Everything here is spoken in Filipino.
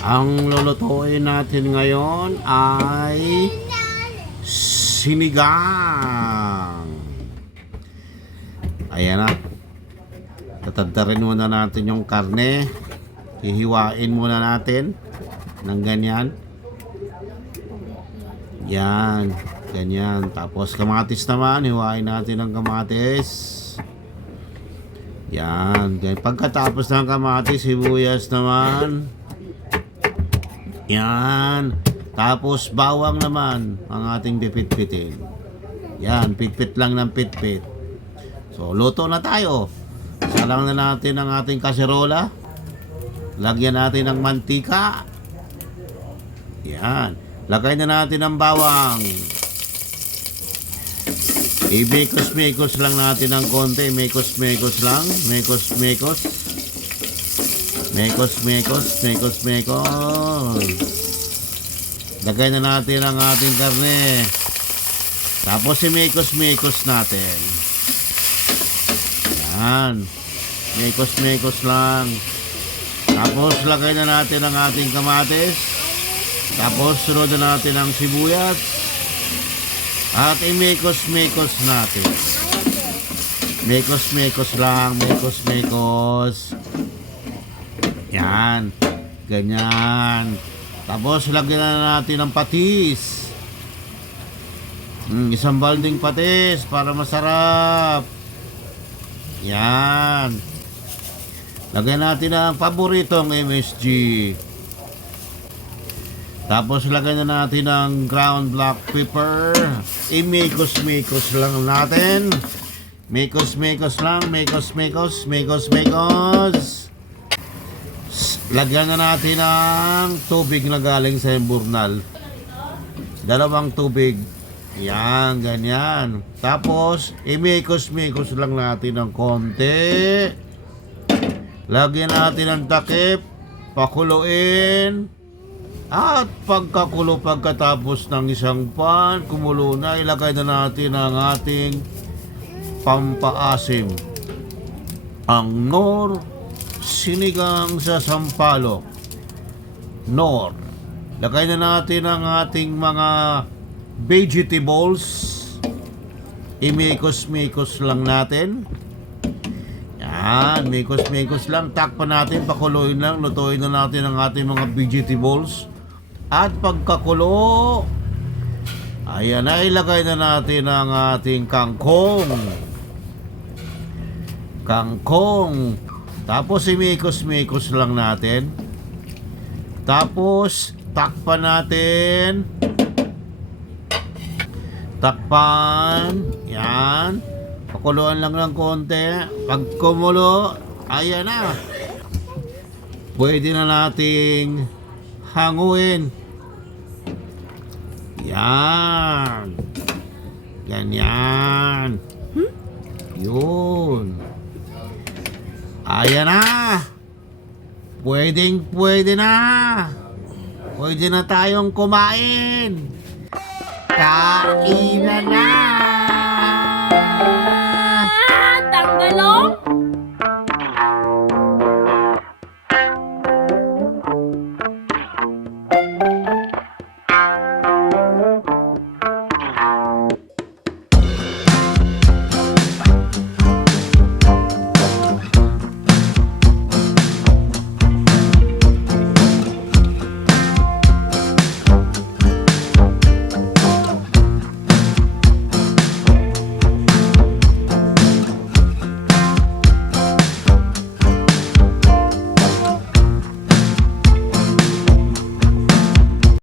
Ang lulutuin natin ngayon ay sinigang. Ayan na. Tatadtarin muna natin yung karne. Hihiwain muna natin ng ganyan. Yan, ganyan. Tapos kamatis naman, hiwain natin ng kamatis. Yan, ganyan. Pagkatapos ng kamatis, sibuyas naman. Yan. Tapos bawang naman ang ating pipit-pitin. Yan, pitpit lang ng pitpit. So, luto na tayo. Salang na natin ang ating kaserola. Lagyan natin ng mantika. Yan. Lagay na natin ang bawang. I-mekos-mekos lang natin ng konti. Mekos-mekos lang. Mekos-mekos. Mekos-mekos, mekos-mekos. Lagay na natin ang ating karne. Tapos i-mekos-mekos natin. Yan. Mekos-mekos lang. Tapos lagay na natin ang ating kamatis. Tapos sunod na natin ang sibuyas. At i-mekos-mekos natin. Mekos-mekos lang. Mekos-mekos. Yan. Ganyan. Tapos lagyan na natin ng patis. Isang balding patis para masarap. Yan. Lagyan natin ang paboritong MSG. Tapos lagyan na natin ang ground black pepper. I-mekos-mekos lang natin. Mekos-mekos lang. Mekos-mekos. Mekos-mekos. Lagyan na natin ng tubig na galing sa emburnal. 2 tubig. Yan, ganyan. Tapos, i-mekos-mekos lang natin ng konti. Lagyan natin ng takip. Pakuluin. At pagkakulo, pagkatapos ng isang pan, kumulo na, ilagay na natin ang ating pampaasim. Ang Knorr sinigang sa sampalok. Knorr. Lagay na natin ang ating mga vegetables. I-mekos-mekos lang natin. Yan, mekos-mekos lang. Takpan natin, pakuluin lang. Lutuin na natin ang ating mga vegetables. At pagkakulo, ayan na, ilagay na natin ang ating kangkong. Kangkong. Tapos i-mekos-mekos lang natin. Tapos takpan natin. Takpan. Yan. Pakuluan lang ng konti. Pag kumulo, ayan na. Pwede na nating hanguin. Yan. Ganyan. Yun. Ayan na. Pwede na. Pwede na tayong kumain. Kainan na. Tanggalong?